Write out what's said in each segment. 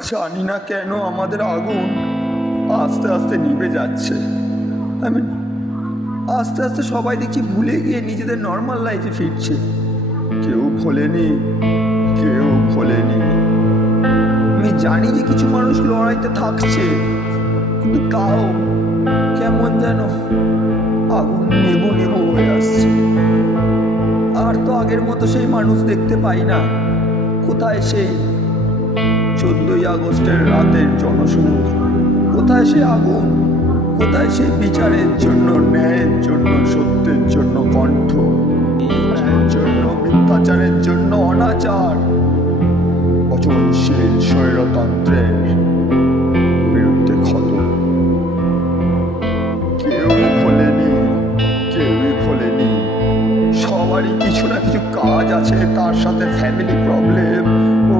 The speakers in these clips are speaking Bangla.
জানি না কেন আমাদের আগুন আস্তে আস্তে নিভে যাচ্ছে। আমি আস্তে আস্তে সবাই দেখছি ভুলে গিয়ে নিজেদের নর্মাল লাইফে ফিরছে। কেউ ভোলেনি, কেউ ভোলেনি। আমি জানি যে কিছু মানুষ লড়াইতে থাকছে, কিন্তু তাও কেমন যেন আগুন নেবো নেবো হয়ে আসছে। আর তো আগের মতো সেই মানুষ দেখতে পাই না। কোথায় সেই 14ই আগস্টের রাতের জনসমুদ্র? কোথায় সে আগুন? কোথায় সেই বিচারের জন্য, ন্যায়ের জন্য, সত্যের জন্য কণ্ঠ, জন্য মিথ্যাচারের জন্য অনাচার, পচনশীল স্বৈরতন্ত্রের বিরুদ্ধে ক্ষত? কেউই ভোলেনি, কেউই ভোলেনি। সবারই কিছু না কিছু কাজ আছে, তার সাথে ফ্যামিলি প্রবলেম, ও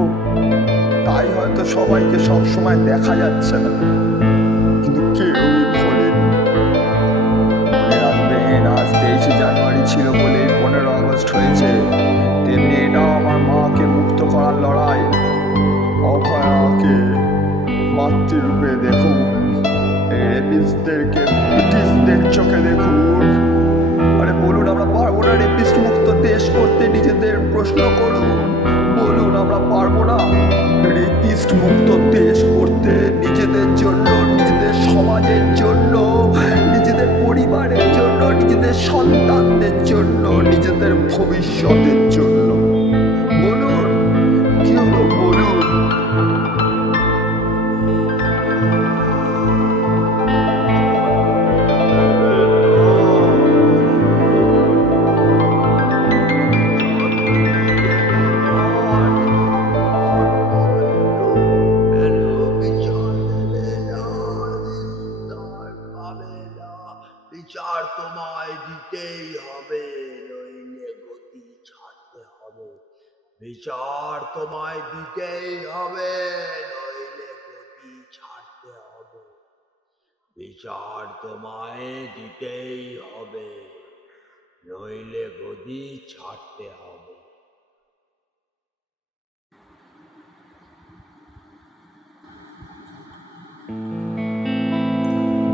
তাই হয়তো সবাইকে সবসময় দেখা যাচ্ছে না, কিন্তু কেউই ভোলেনি। মনে রাখবেন, আজ 23শে জানুয়ারি ছিল বলে 15 আগস্ট হয়েছে। তেমনি এটাও আমার মাকে মুক্ত করার লড়াই। অভয়াকে মাতৃরূপে দেখুন, রেপিস্টদেরকে ব্রিটিশদের চোখে দেখুন। আরে বলুন, আমরা পারবো না রেপিস্ট মুক্ত দেশ করতে? নিজেদের প্রশ্ন করুন, বলুন আমরা পারবো না রেপিস্ট মুক্ত দেশ করতে? নিজেদের জন্য, নিজেদের সমাজের জন্য, নিজেদের পরিবারের জন্য, নিজেদের সন্তানদের জন্য, নিজেদের ভবিষ্যতের জন্য। বলুন, কি হলো বলুন? বিচার তোমায় দিতেই হবে, নইলে গতি ছাড়তে হবে। বিচার তোমায় দিতেই হবে, নইলে গতি ছাড়তে হবে। বিচার তোমায় দিতেই হবে, নইলে গদি ছাড়তে হবে।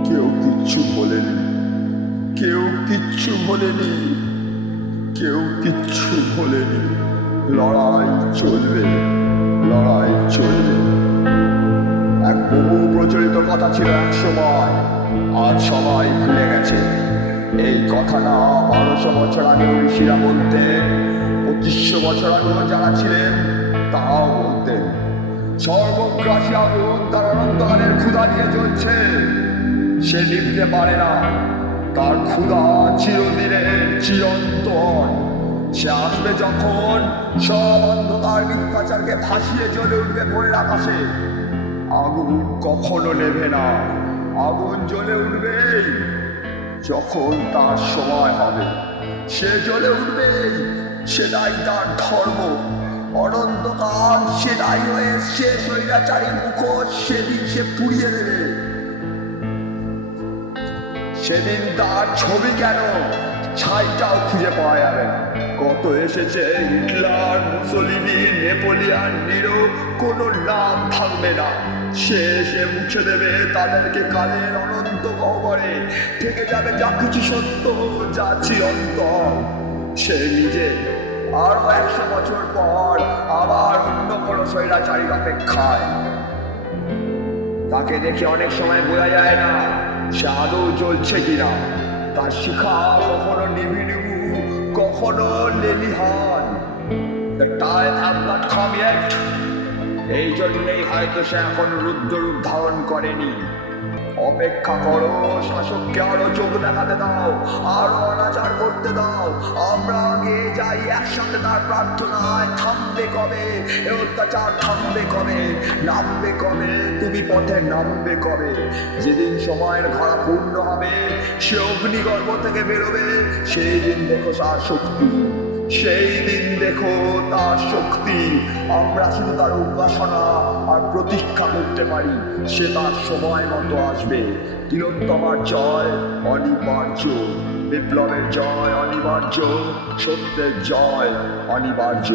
কেউ কিচ্ছু বলেনি, কেউ কিচ্ছু বলেনি, কেউ কিচ্ছু বলেনি। লড়াই চলবে, লড়াই চলবে। এক বহু প্রচলিত কথা ছিল এক সময়, আজ সবাই ভুলে গেছে। এই কথাটা 1200 বছর আগে ঋষিরা বলতেন, 2500 বছর আগেও যারা ছিলেন তারাও বলতেন। সর্বগ্রাসী আগুন তার অনন্তকালের ক্ষুধা নিয়ে চলছে, সে নিভতে পারে না। তার ক্ষুধা চিরদিনের, চিরন্তন। সে আসবে যখন সব অন্ধকার মিথ্যাচারকে ভাসিয়ে জ্বলে উঠবে ভোরের আকাশে। আগুন কখনো নেভে না, আগুন জ্বলে উঠবেই যখন তার সময় হবে। সে জ্বলে উঠবেই, সেটাই তার ধর্ম। অনন্তকাল সেটাই হয়ে সে স্বৈরাচারীর মুখোশ সেদিন সে পুড়িয়ে দেবে। সেদিন তার ছবি কেন, ছাইটাও খুঁজে পাওয়া যাবে না। কত এসেছে হিটলার, মুসোলিনি, নেপোলিয়ান, নিরো, কোনো নাম থাকবে না। সে মুছে দেবে তাদেরকে কালের অনন্ত গহ্বরে। থেকে যাবে যা কিছু সত্য, যা চিরন্তন। সে নিজে আরো 100 বছর পর আবার অন্য কোনো স্বৈরাচারীর অপেক্ষায়। তাকে দেখে অনেক সময় বোঝা যায় না সে আদৌ জ্বলছে কিনা। তার শিখা কখনো নিভু নিভু, কখনো লেলিহান। The time has not come yet. এই জন্যই হয়তো সে এখন রুদ্ররূপ ধারণ করেনি। অপেক্ষা করো, শাসককে আরো চোখ দেখাতে দাও, আরো অনাচার করতে দাও। আমরা আগে যাই একসাথে তার প্রার্থনায়। থামবে কবে এ অত্যাচার? থামবে কবে? নামবে কবে? তুমি পথে নামবে কবে? যেদিন সময়ের ঘোড়া পূর্ণ হবে, সে অগ্নিগর্ভ থেকে বেরোবে, সেই দিন দেখো তার শক্তি। সেই দিন দেখো তার শক্তি। আমরা শুধু তার উপাসনা আর প্রতীক্ষা করতে পারি। সে তার সময় মতো আসবে। তিলোত্তমার জয় অনিবার্য, বিপ্লবের জয় অনিবার্য, সত্যের জয় অনিবার্য।